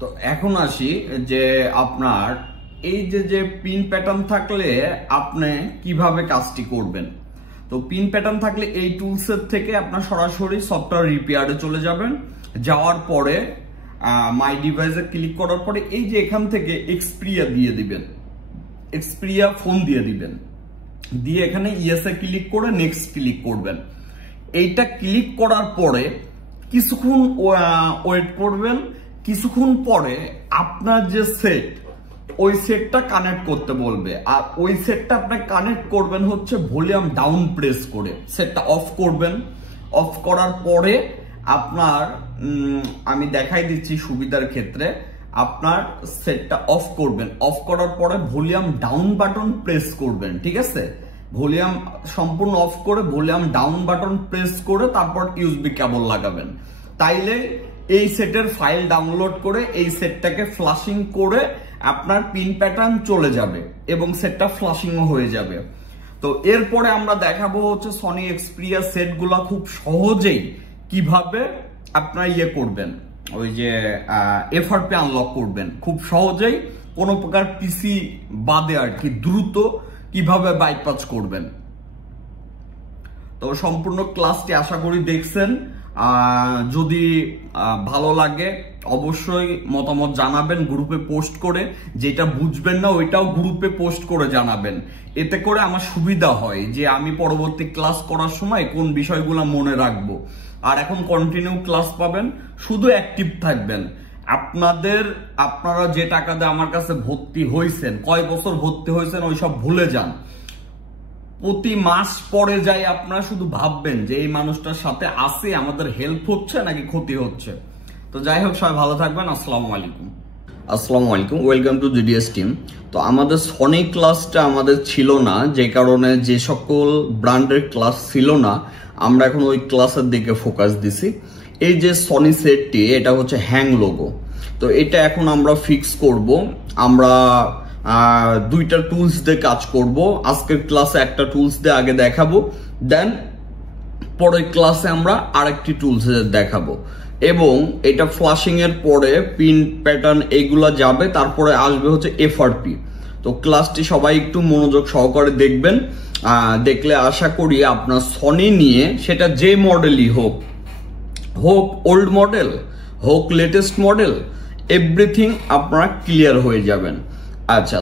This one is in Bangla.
তো এখন আসি যে আপনার এই যে পিন প্যাটার্ন থাকলে আপনি কিভাবে কাজটি করবেন। তো পিন প্যাটার্ন থাকলে এই টুলসের থেকে আপনার সরাসরি সফটওয়্যার রিপেয়ারে চলে যাবেন। যাওয়ার পরে মাই ডিভাইসে ক্লিক করার পরে এই যে এখান থেকে এক্সপ্রিয়া দিয়ে দিবেন, এক্সপ্রিয়া ফোন দিয়ে দিবেন, দিয়ে এখানে ইয়েসে ক্লিক করে নেক্সট ক্লিক করবেন। এইটা ক্লিক করার পরে কিছুক্ষণ ওয়েট করবেন। কিছুক্ষণ পরে আপনার যে সেট, ওই সেটটা কানেক্ট করতে বলবে, আর ওই সেটটা আপনার কানেক্ট করবেন হচ্ছে ভলিউম ডাউন প্রেস করে। সেটটা অফ করবেন। অফ করার পরে আপনার আমি দেখাই দিচ্ছি সুবিধার ক্ষেত্রে, আপনার সেটটা অফ করবেন। অফ করার পরে ভলিউম ডাউন বাটন প্রেস করবেন, ঠিক আছে? ভলিউম সম্পূর্ণ অফ করে ভলিউম ডাউন বাটন প্রেস করে তারপর ইউএসবি কেবল লাগাবেন। তাইলে এই সেটের ফাইল ডাউনলোড করে এই সেটটাকে ফ্লাশিং করে আপনার পিন প্যাটার্ন চলে যাবে এবং সেটটা ফ্লাশিংও হয়ে যাবে। তো এরপরে আমরা দেখাবো হচ্ছে সনি এক্সপিরিয়া সেটগুলা খুব সহজেই কিভাবে আপনার করবেন, ওই যে এফআরপি আনলক করবেন খুব সহজেই, কোনো প্রকার পিসি বাদে আর কি, দ্রুত কিভাবে বাইপাস করবেন। তো সম্পূর্ণ ক্লাসটি আশা করি দেখছেন। যদি ভালো লাগে অবশ্যই মতামত জানাবেন গ্রুপে পোস্ট করে। যেটা বুঝবেন না ওইটাও গ্রুপে পোস্ট করে জানাবেন। এতে করে আমার সুবিধা হয় যে আমি পরবর্তী ক্লাস করার সময় কোন বিষয়গুলো মনে রাখবো। আর এখন কন্টিনিউ ক্লাস পাবেন, শুধু অ্যাক্টিভ থাকবেন। আপনারা যে টাকা দিয়ে আমার কাছে ভর্তি হয়েছেন, কয় বছর ভর্তি হয়েছেন ওইসব ভুলে যান। প্রতি মাস পরে যাই আপনারা শুধু ভাববেন যে এই মানুষটার সাথে আছে, আমাদের হেল্প হচ্ছে নাকি ক্ষতি হচ্ছে। তো যাই হোক, সবাই ভালো থাকবেন। আসসালামু আলাইকুম। আসসালামু আলাইকুম, ওয়েলকাম টু জিডিএস টিম। তো আমাদের সনি ক্লাসটা আমাদের ছিল না, যে কারণে যে সকল ব্র্যান্ডের ক্লাস ছিল না আমরা এখন ওই ক্লাসের দিকে ফোকাস দিছি। এই যে সনি সেটটি, এটা হচ্ছে হ্যাং লোগো। তো এটা এখন আমরা ফিক্স করব। আমরা দুইটা টুলস দিয়ে কাজ করব। আজকের ক্লাসে একটা টুলস দিয়ে আগে দেখাবো, দেন পরের ক্লাসে আমরা আরেকটি টুলস দেখাবো। এবং এটা ফ্লাশিং এর পরে পিন প্যাটার্ন এগুলা যাবে, তারপরে আসবে হচ্ছে এফআরপি। তো ক্লাসটি সবাই একটু মনোযোগ সহকারে দেখবেন। দেখলে আশা করি আপনার সনি নিয়ে, সেটা যে মডেলই হোক, ওল্ড মডেল হোক লেটেস্ট মডেল, এভরিথিং আপনারা ক্লিয়ার হয়ে যাবেন। আচ্ছা।